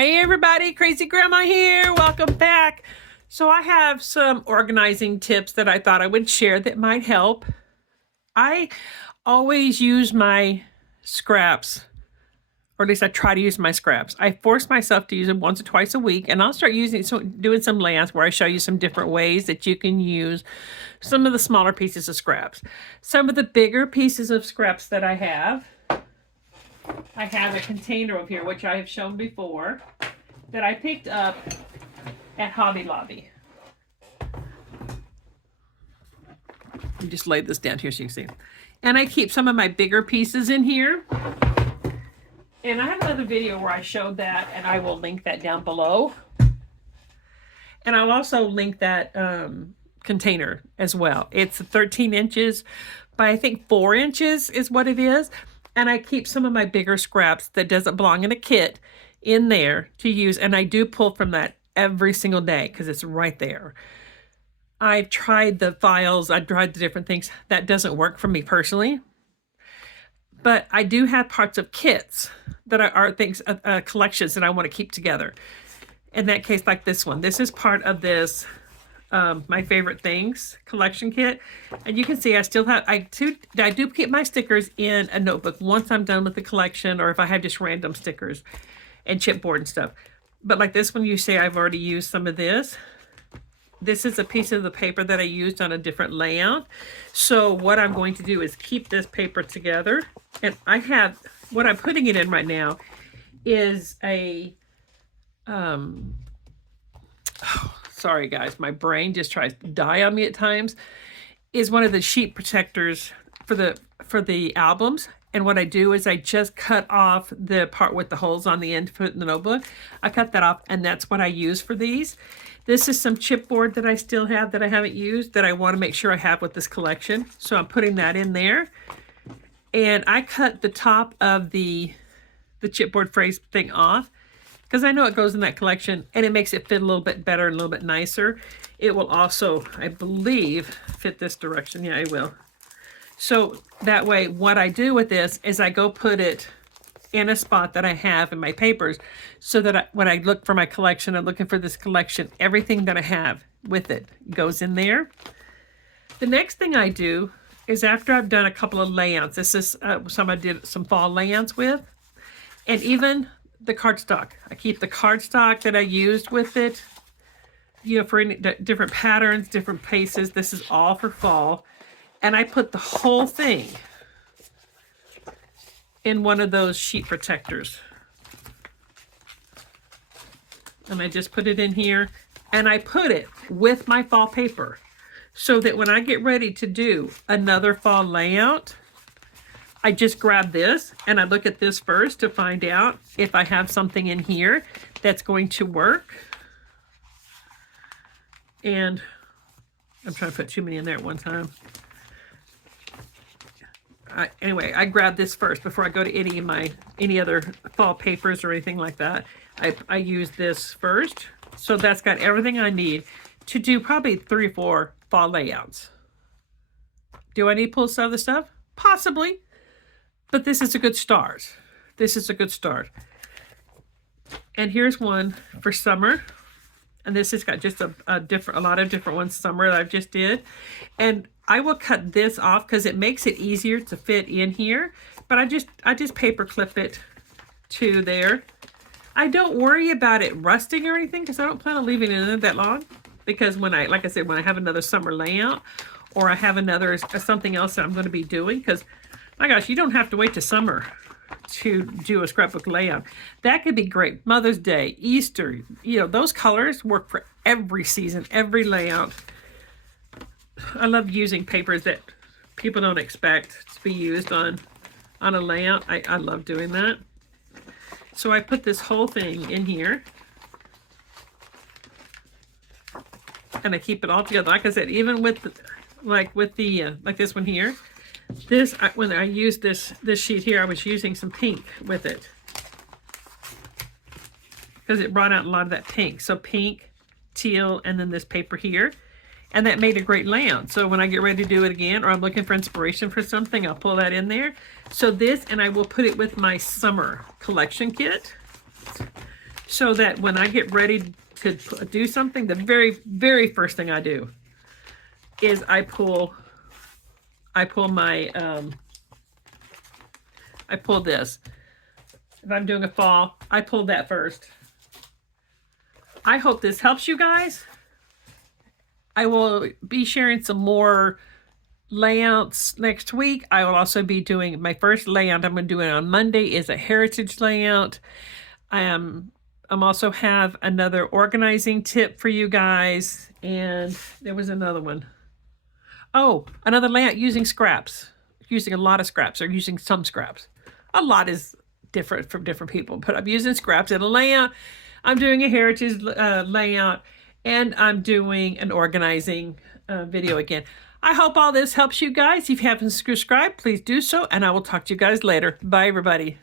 Hey everybody, Crazy Grandma here. Welcome back. So I have some organizing tips that I thought I would share that might help. I always use my scraps, or at least I try to use my scraps. I force myself to use them once or twice a week, and I'll start doing some layouts where I show you some different ways that you can use some of the smaller pieces of scraps. Some of the bigger pieces of scraps that I have a container over here, which I have shown before, that I picked up at Hobby Lobby. Let me just lay this down here so you can see. And I keep some of my bigger pieces in here. And I have another video where I showed that, and I will link that down below. And I'll also link that container as well. It's 13 inches by I think 4 inches is what it is. And I keep some of my bigger scraps that doesn't belong in a kit in there to use. And I do pull from that every single day because it's right there. I've tried the files. I've tried the different things. That doesn't work for me personally. But I do have parts of kits that are things, collections that I want to keep together. In that case, like this one. This is part of this my favorite things collection kit, and you can see I still have I do keep my stickers in a notebook once I'm done with the collection, or if I have just random stickers and chipboard and stuff. But like this one, you see I've already used some of this. This is a piece of the paper that I used on a different layout. So what I'm going to do is keep this paper together, and I have what I'm putting it in right now is a sorry guys, my brain just tries to die on me at times, is one of the sheet protectors for the albums. And what I do is I just cut off the part with the holes on the end to put in the notebook. I cut that off, and that's what I use for these. This is some chipboard that I still have that I haven't used that I want to make sure I have with this collection. So I'm putting that in there. And I cut the top of the chipboard phrase thing off, because I know it goes in that collection, and it makes it fit a little bit better and a little bit nicer. It will also, I believe, fit this direction. Yeah, it will. So that way, what I do with this is I go put it in a spot that I have in my papers, so that when I look for my collection, I'm looking for this collection, everything that I have with it goes in there. The next thing I do is, after I've done a couple of layouts, this is some I did some fall layouts with, and even the cardstock. I keep the cardstock that I used with it, you know, for any different patterns, different paces. This is all for fall. And I put the whole thing in one of those sheet protectors. And I just put it in here, and I put it with my fall paper, so that when I get ready to do another fall layout, I just grab this and I look at this first to find out if I have something in here that's going to work. And I'm trying to put too many in there at one time. Anyway, I grab this first before I go to any other fall papers or anything like that. I use this first. So that's got everything I need to do probably 3 or 4 fall layouts. Do I need to pull some other stuff? Possibly. But this is a good start. This is a good start. And here's one for summer. And this has got just a lot of different ones summer that I've just did. And I will cut this off because it makes it easier to fit in here. But I just paper clip it to there. I don't worry about it rusting or anything, because I don't plan on leaving it in there that long. Because like I said, when I have another summer layout, or I have another something else that I'm going to be doing, because my gosh, you don't have to wait till summer to do a scrapbook layout. That could be great. Mother's Day, Easter, you know, those colors work for every season, every layout. I love using papers that people don't expect to be used on a layout. I love doing that. So I put this whole thing in here, and I keep it all together. Like I said, even with like this one here. When I used this sheet here, I was using some pink with it, because it brought out a lot of that pink. So pink, teal, and then this paper here. And that made a great layout. So when I get ready to do it again, or I'm looking for inspiration for something, I'll pull that in there. So this, and I will put it with my summer collection kit. so that when I get ready to do something, the very, very first thing I do is I pull my, I pull this. If I'm doing a fall, I pull that first. I hope this helps you guys. I will be sharing some more layouts next week. I will also be doing my first layout I'm going to do it on Monday is a heritage layout. I'm also have another organizing tip for you guys, and there was another one. Oh, another layout using scraps, using a lot of scraps or using some scraps. A lot is different from different people, but I'm using scraps in a layout. I'm doing a heritage layout, and I'm doing an organizing video again. I hope all this helps you guys. If you haven't subscribed, please do so, and I will talk to you guys later. Bye, everybody.